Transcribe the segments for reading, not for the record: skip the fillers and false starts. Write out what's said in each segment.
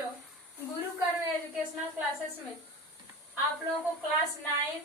बच्चों, गुरु कर्म educational classes में आप लोगों को क्लास 9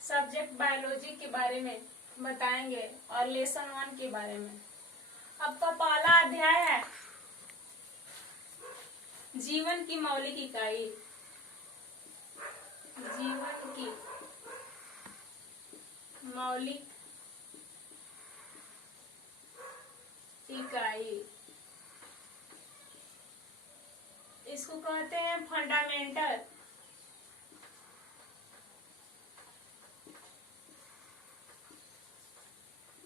सब्जेक्ट बायोलॉजी के बारे में बताएंगे और लेसन 1 के बारे में। आपका पहला अध्याय है जीवन की मौलिक इकाई। जीवन की मौलिक इकाई, इसको कहते हैं फंडामेंटल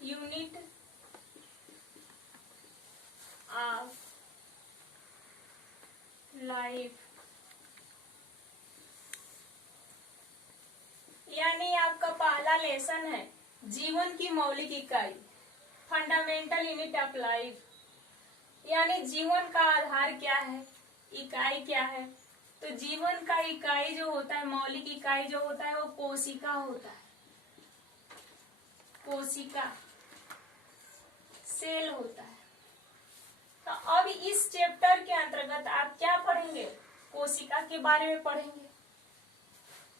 यूनिट ऑफ लाइफ। यानी आपका पहला लेसन है जीवन की मौलिक इकाई, फंडामेंटल यूनिट ऑफ लाइफ। यानी जीवन का आधार क्या है, इकाई क्या है। तो जीवन का इकाई जो होता है, मौलिक इकाई जो होता है वो कोशिका होता है। कोशिका, सेल होता है। तो अब इस चैप्टर के अंतर्गत आप क्या पढ़ेंगे, कोशिका के बारे में पढ़ेंगे।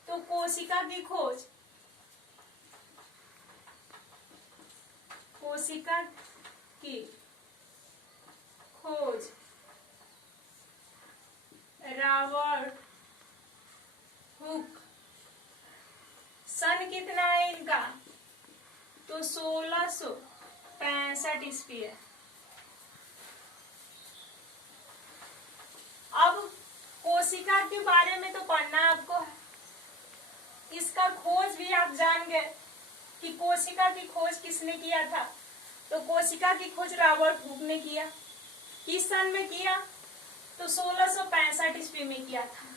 तो कोशिका की खोज, कोशिका की खोज रॉबर्ट हुक। सन कितना है इनका, तो 1665 ईस्वी है। अब कोशिका के बारे में तो पढ़ना आपको है, इसका खोज भी आप जान गए कि कोशिका की खोज किसने किया था। तो कोशिका की खोज रॉबर्ट हुक ने किया। किस सन में किया, तो 1665 ईस्वी में किया था।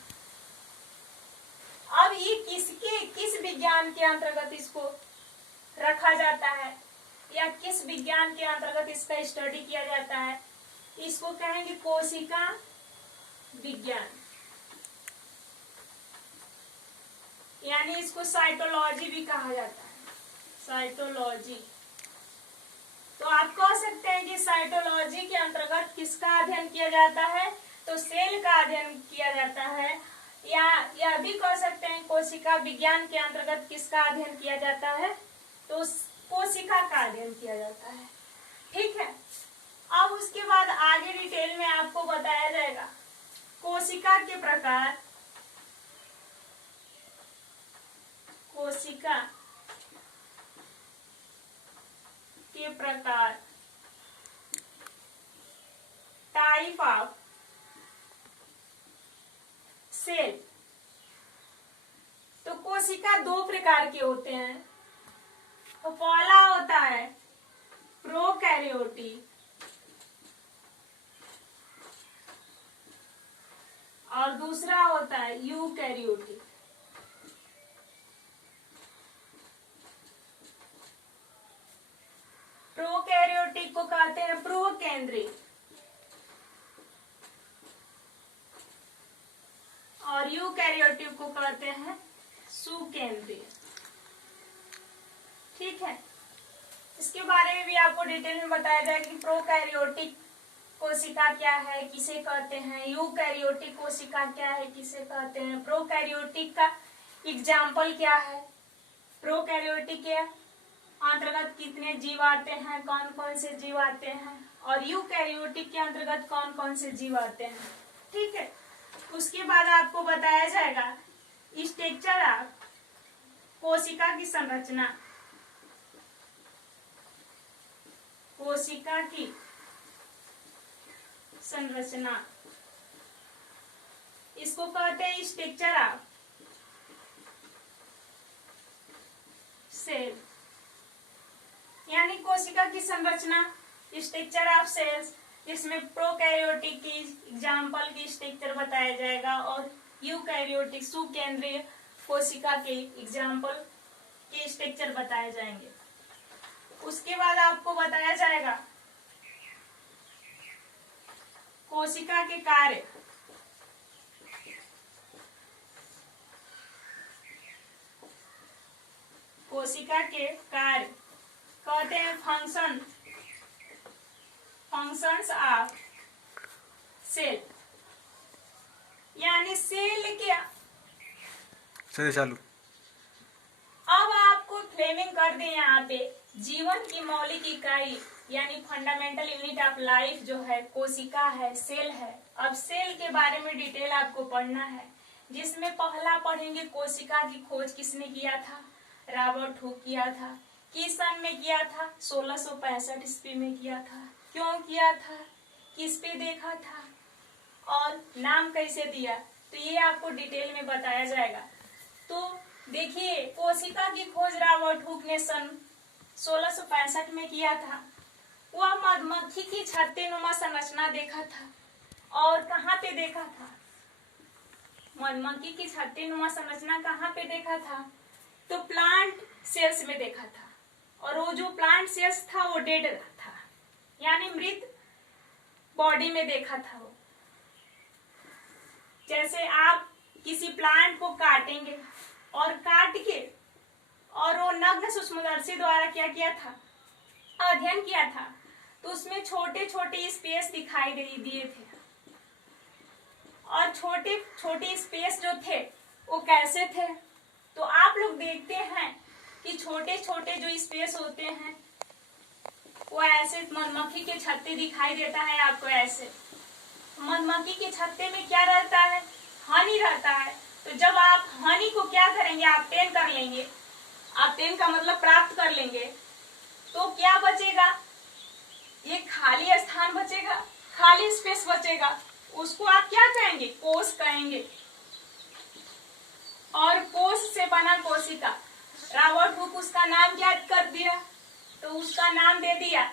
अब ये किस विज्ञान के अंतर्गत इसको रखा जाता है या किस विज्ञान के अंतर्गत इसका स्टडी किया जाता है, इसको कहेंगे कोशिका विज्ञान। यानी इसको साइटोलॉजी भी कहा जाता है, साइटोलॉजी। तो आप कह सकते हैं कि साइटोलॉजी के अंतर्गत किसका अध्ययन किया जाता है, तो सेल का अध्ययन किया जाता है। या यह भी कह सकते हैं कोशिका विज्ञान के अंतर्गत किसका अध्ययन किया जाता है, तो कोशिका का अध्ययन किया जाता है। ठीक है। अब उसके बाद आगे डिटेल में आपको बताया जाएगा कोशिका के प्रकार, कोशिका के प्रकार, टाइप ऑफ सेल। तो कोशिका 2 प्रकार के होते हैं। तो पहला होता है प्रोकैरियोटिक और दूसरा होता है यूकैरियोटिक। प्रोकैरियोटिक को कहते हैं प्रोकेंद्रिक और यूकैरियोटिक को कहते हैं सुकेंद्रिय। ठीक है। इसके बारे में भी आपको डिटेल में बताया जाएगा कि प्रोकैरियोटिक कोशिका क्या है, किसे कहते हैं, यूकैरियोटिक कोशिका क्या है, किसे कहते हैं, प्रोकैरियोटिक का एग्जाम्पल क्या है, प्रोकैरियोटिक के अंतर्गत कितने जीव आते हैं, कौन कौन से जीव आते हैं, और यूकैरियोटिक के अंतर्गत कौन कौन से जीव आते हैं। ठीक है। उसके बाद आपको बताया जाएगा स्ट्रक्चर ऑफ कोशिका की संरचना, कोशिका की संरचना, इसको कहते हैं स्ट्रक्चर ऑफ सेल। यानी कोशिका की संरचना, स्ट्रक्चर ऑफ सेल्स, इसमें प्रोकैरियोटिक की एग्जाम्पल की स्ट्रक्चर बताया जाएगा और यूकैरियोटिक सुकेंद्रीय कोशिका के एग्जाम्पल के स्ट्रक्चर बताए जाएंगे। उसके बाद आपको बताया जाएगा कोशिका के कार्य, कोशिका के कार्य कहते हैं फंक्शंस ऑफ सेल। यानी सेल क्या। चलिए चालू। अब आपको फ्रेमिंग कर दे यहाँ पे, जीवन की मौलिक इकाई यानी फंडामेंटल यूनिट ऑफ लाइफ जो है कोशिका है, सेल है। अब सेल के बारे में डिटेल आपको पढ़ना है, जिसमें पहला पढ़ेंगे कोशिका की खोज किसने किया था, रॉबर्ट हुक किया था। किस सन में किया था, 1665 ईस्वी में किया था। क्यों किया था, किस पे देखा था और नाम कैसे दिया, तो ये आपको डिटेल में बताया जाएगा। तो देखिए, कोशिका की खोज रॉबर्ट हुक ने सन 1665 में किया था। वह मधुमक्खी की छत्तेनुमा संरचना देखा था। और कहाँ पे देखा था, मधुमक्खी की छत्तेनुमा संरचना कहाँ पे देखा था, तो प्लांट सेल्स में देखा था। और वो जो प्लांट सेल्स था वो डेड था, यानी मृत बॉडी में देखा था वो। जैसे आप किसी प्लांट को काटेंगे और काट के और वो नग्न सूक्ष्मदर्शी द्वारा क्या किया था, अध्ययन किया था, तो उसमें छोटे छोटे स्पेस दिखाई दिए थे। और छोटे छोटे स्पेस जो थे वो कैसे थे, तो आप लोग देखते हैं कि छोटे छोटे जो स्पेस होते हैं वो ऐसे मधुमक्खी के छत्ते दिखाई देता है आपको। ऐसे मधुमक्खी के छत्ते में क्या रहता है, हनी रहता है। तो जब आप हनी को क्या करेंगे, ऑब्टेन कर लेंगे, ऑब्टेन का मतलब प्राप्त कर लेंगे, तो क्या बचेगा, ये खाली स्थान बचेगा, खाली स्पेस बचेगा। उसको आप क्या कहेंगे, कोश कहेंगे। और कोश से बना कोशिका, रॉबर्ट हुक उसका नाम क्या कर दिया, तो उसका नाम दे दिया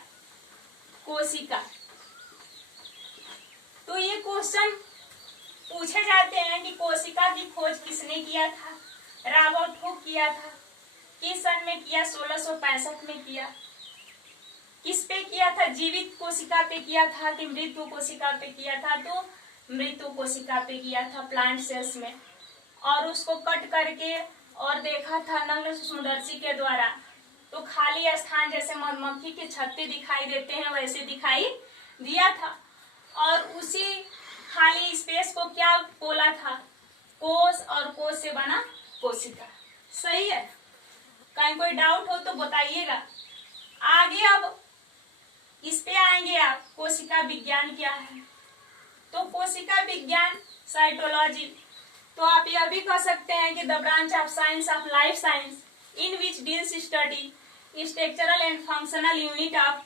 कोशिका। तो ये क्वेश्चन पूछे जाते हैं कि कोशिका की खोज किसने किया था, रॉबर्ट हुक किया था। किस सन में किया, 1665 में किया। किस पे किया था, जीवित कोशिका पे किया था कि मृत कोशिका पे किया था, तो मृत कोशिका पे किया था, प्लांट सेल्स में। और उसको कट करके और देखा था नग्न सूक्ष्मदर्शी के द्वारा, तो खाली स्थान जैसे मधुमक्खी के छत्ते दिखाई देते हैं वैसे दिखाई दिया था। और उसी खाली स्पेस को क्या बोला था, कोश, और कोश से बना कोशिका। सही है, कहीं कोई डाउट हो तो बताइएगा। आगे अब इस पे आएंगे आप, कोशिका विज्ञान क्या है। तो कोशिका विज्ञान साइटोलॉजी, तो आप यह भी कह सकते हैं कि the branch of science of life science in which deals study structural and functional unit of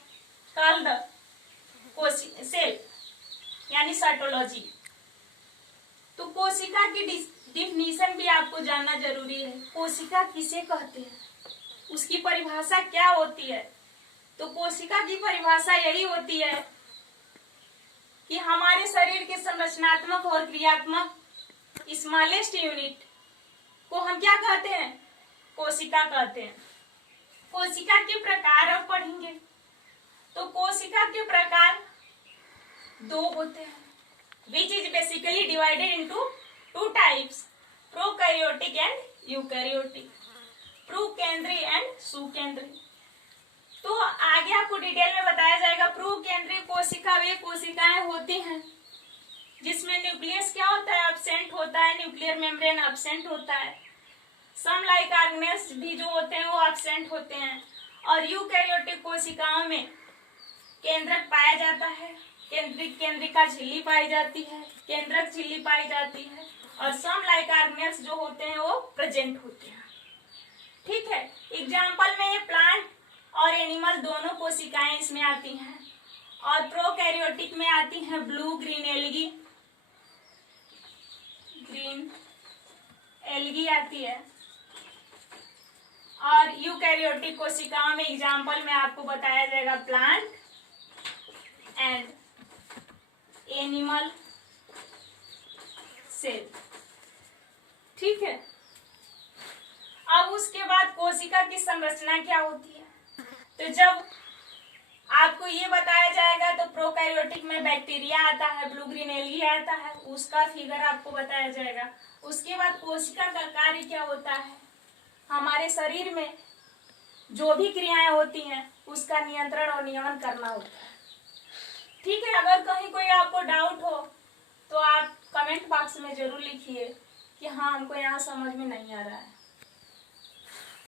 called the cell, यानी साइटोलॉजी। तो कोशिका की डिफिनीशन भी आपको जानना जरूरी है। कोशिका किसे कहते हैं, उसकी परिभाषा क्या होती है। तो कोशिका की परिभाषा यही होती है कि हमारे शरीर के संरचनात्मक और क्रियात्मक स्मॉलेस्ट यूनिट को हम क्या कहते हैं, कोशिका कहते हैं। कोशिका के प्रकार अब पढ़ेंगे। तो कोशिका के प्रकार दो होते हैं, which is basically divided into two types, prokaryotic and eukaryotic, प्रूकेंद्री एंड सुकेंद्री। तो आगे आपको डिटेल में बताया जाएगा। प्रूकेंद्रीय कोशिका वे कोशिकाएं होती हैं जिसमें न्यूक्लियस क्या होता है, एब्सेंट होता है, न्यूक्लियर मेम्ब्रेन एब्सेंट होता है। सम लाइक ऑर्गेनेल्स भी जो होते हैं वो एब्सेंट होते हैं। और यूकैरियोटिक कोशिकाओं में केंद्रक पाया जाता है, केंद्रिका झिल्ली पाई जाती है, केंद्रक झिल्ली पाई जाती है। और सम लाइक ऑर्गेनेल्स जो होते हैं वो प्रेजेंट होते हैं। ठीक है, एग्जाम्पल में ये प्लांट और एनिमल दोनों कोशिकाएं इसमें आती हैं। और प्रोकैरियोटिक में आती हैं blue green algae, green algae आती है। और यूकैरियोटिक कोशिकाओं में एग्जाम्पल में आपको बताया जाएगा प्लांट एंड एनिमल सेल। ठीक है, अब उसके बाद कोशिका की संरचना क्या होती है। तो जब आपको ये बताया जाएगा तो प्रोकैरियोटिक में बैक्टीरिया आता है, ब्लू ग्रीन एल्गी आता है, उसका फिगर आपको बताया जाएगा। उसके बाद कोशिका का कार्य क्या होता है, हमारे शरीर में जो भी क्रियाएं होती हैं उसका नियंत्रण और नियमन करना होता है। ठीक है, अगर कहीं कोई आपको डाउट हो तो आप कमेंट बॉक्स में में जरूर लिखिए कि हाँ हमको यहाँ समझ में नहीं आ रहा है।